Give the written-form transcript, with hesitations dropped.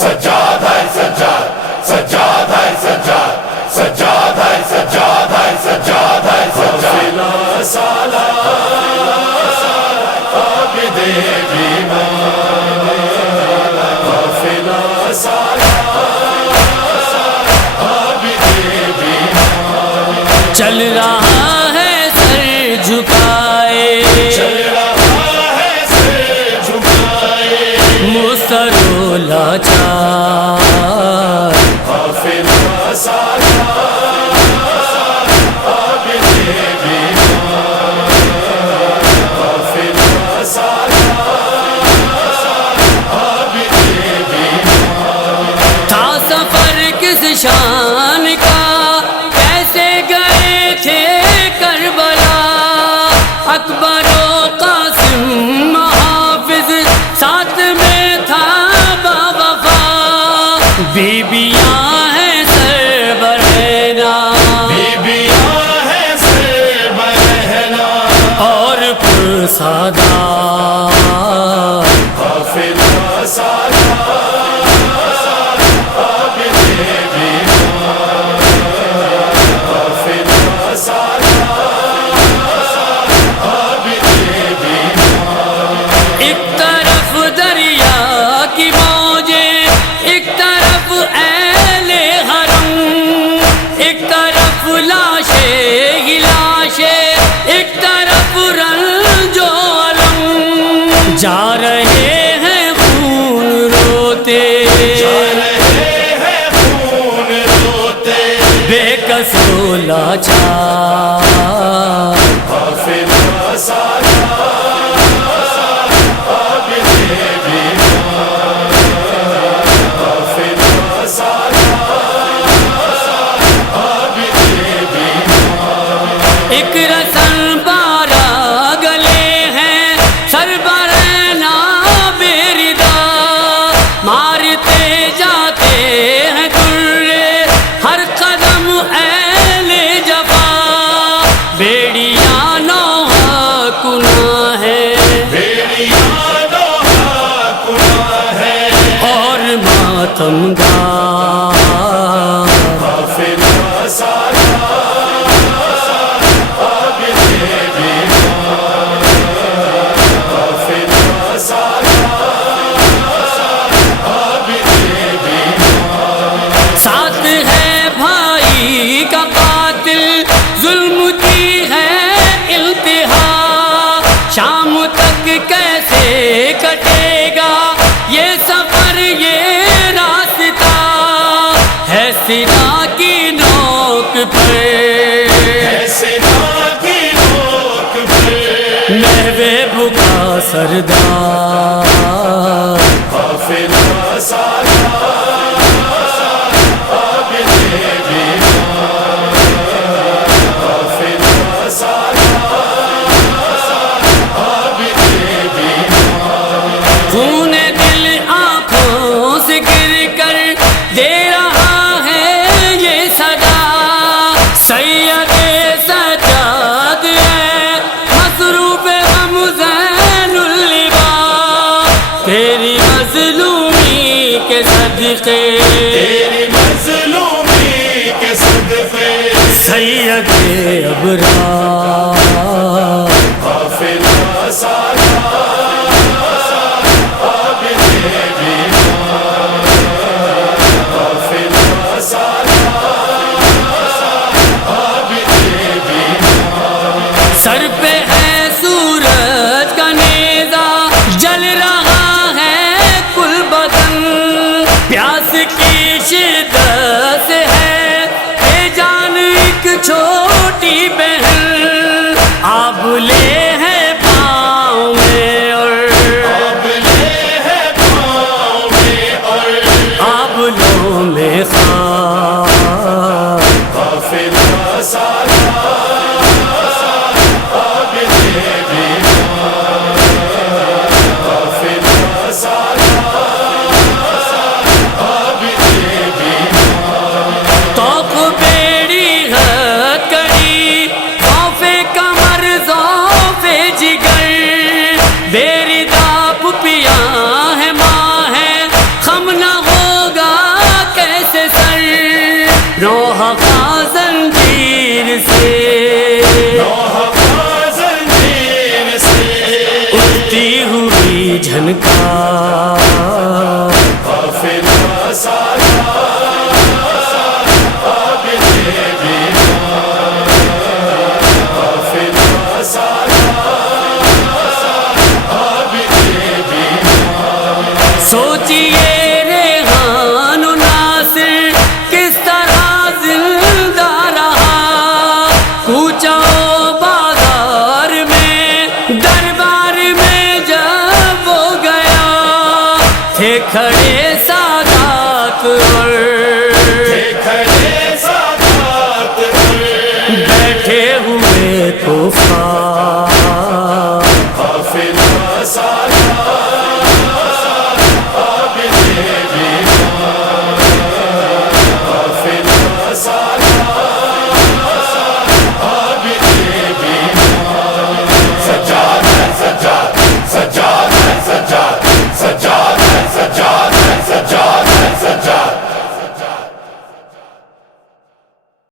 سجاد ہے سجاد، سجاد ہے سجاد، سجاد ہے سجاد ہے سجاد ہے سجاد سالہ عابد بیمار، قافلہ سالہ عابد بیمار، چل رہا ہے سر جھکائے، چل رہا ہے سر جھکائے، مضطر و لاچار، قافلہ سالہ عابد بیمار، قافلہ سالہ عابد بیمار، تھا سفر کس شان کا، کیسے گئے تھے کربلا، اکبر و قاسم محافظ ساتھ میں تھا باوفا، بیبیاں ہیں سربرہنا، بیبیاں ہیں سربرہنا، اور پرسادہ، قافلہ سالہ عابد بیمار، قافلہ سالہ عابد بیمار، ایک طرف دریا کی موجیں، ایک طرف اہل حرم، ایک طرف لاشیں ہی لاشیں، ایک طرف رنج و علم، جا رہے ہیں خون روتے، جا رہے ہیں خون روتے، بے کس و لاچار، قافلہ سالہ عابد بیمار، قافلہ سالہ عابد بیمار، ایک رسن بارہ گلے ہیں سربرہنا بیردا، مارتے جاتے ہیں گرے ہر قدم اہل جفا، بیڑیاں نوحہ کنا ہے، بیڑیاں نوحہ کنا ہے، اور ماتم گار، قافلہ سالہ عابد بیمار، قافلہ سالہ عابد بیمار، ساتھ ہے بھائی کا قاتل، ظلم کی ہے انتہا، شام تک کیسے کٹے گا یہ سفر یہ راستہ، ہے سنا کی نوک پر، ایسے نا کی نوک پر، محو بھوکا سردار، قافلہ سالہ عابد بیمار، قافلہ سالہ عابد بیمار، خون دل آنکھوں سے گر کر دے رہا ہے یہ صدا، سید سجاد ہے مصروف غم زین اللواء، تیری مظلومی کے صدقے، تیری مظلومی کے صدقے، سید ابرار، قافلہ سالہ عابد بیمار، قافلہ سالہ عابد بیمار، سر پہ ہے سورج کا نیزہ، جل رہا ہے کل بدن، پیاس کی شدت سے ہے بے جان ایک چھوٹی بہن، آبلے ہیں پاؤں میں اور آبلے ہیں پاؤں میں، اور آبلوں میں خاک، قافلہ سالہ عابد بیمار، قافلہ سالہ عابد بیمار، سوچئے ریحان و ناصر کس طرح زندہ رہا، کوچہ و بازار میں دربار میں جب وہ گیا، تھے کھڑے سادات اور بیٹھے ہوئے کفار،